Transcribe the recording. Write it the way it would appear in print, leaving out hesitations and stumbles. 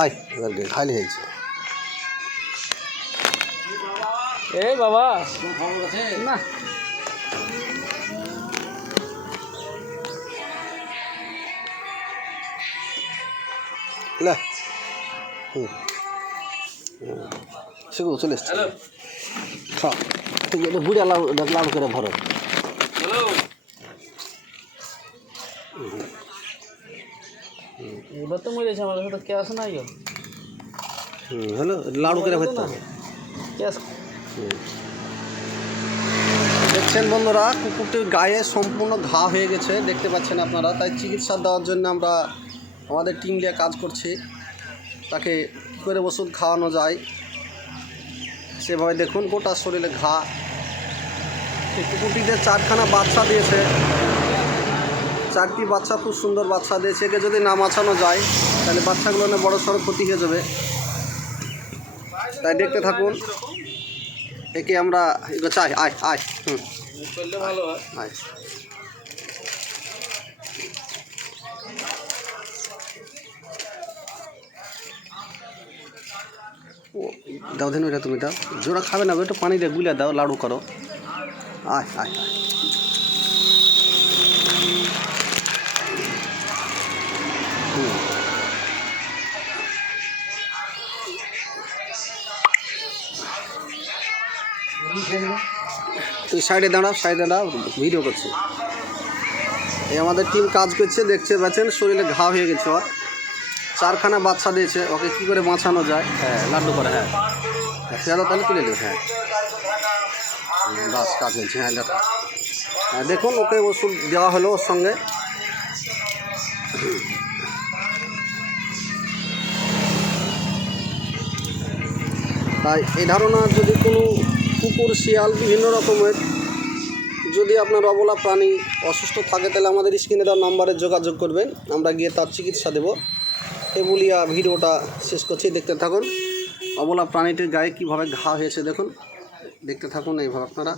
আয় এবার খালি হয়েছে। এই বাবা না সেগুলো চলে এসছে। বুড়িয়া লাড়ু করে ভরো। এবার তো মরেছে আমার কাছে তো ক্যাশ নাই গো। হ্যালো লাড়ু করে ভরতে হবে। ক্যাশ দেখছেন বন্ধুরা, কুকুরটির গায়ে সম্পূর্ণ ঘা হয়ে গেছে, দেখতে পাচ্ছেন আপনারা। তাই চিকিৎসা দেওয়ার জন্য আমরা আমাদের টিম নিয়ে কাজ করছি। তাকে কী করে ওষুধ খাওয়ানো যায় সেভাবে দেখুন, গোটা শরীরে ঘা। কুকুরটিতে 4খানা বাচ্চা দিয়েছে, 4টি বাচ্চা খুব সুন্দর বাচ্চা দিয়েছে। একে যদি না বাঁচানো যায় তাহলে বাচ্চাগুলো না বড় সড়ো ক্ষতি হয়ে যাবে। তাই দেখতে থাকুন। একে আমরা চাই আয় আয় করলে ভালো হয়। আয় ও দাও দেন, ওইটা তুমি দাও। জোড়া খাবে না, ওইটা পানি দিয়ে গুলে দাও, লাড়ু করো। আয় আয় আয় তুই সাইডে দাঁড়াও, সাইডে দাঁড়াও, ভিডিও করছি। এই আমাদের টিম কাজ করছে, দেখতে পাচ্ছেন শরীরে ঘা হয়ে গেছে। ওর 4খানা বাচ্চা দিয়েছে, ওকে কী করে বাঁচানো যায়। হ্যাঁ লাড্ডু করে, হ্যাঁ সেটা তাহলে তুলে নেবে। হ্যাঁ বাস কাজ হয়েছে। হ্যাঁ দেখো, হ্যাঁ দেখুন ওকে ওষুধ দেওয়া হলো ওর সঙ্গে। তাই এই ধারণার যদি কোনো কুকুর, শিয়াল, বিভিন্ন রকমের যদি আপনার অবলা প্রাণী অসুস্থ থাকে তাহলে আমাদের স্ক্রিনে দেওয়া নাম্বারে যোগাযোগ করবেন, আমরা গিয়ে তার চিকিৎসা দেব। এই বলিয়া ভিডিওটা শেষ করছি, দেখতে থাকুন। অবলা প্রাণীটির গায়ে কীভাবে ঘা হয়েছে দেখুন, দেখতে থাকুন এইভাবে আপনারা।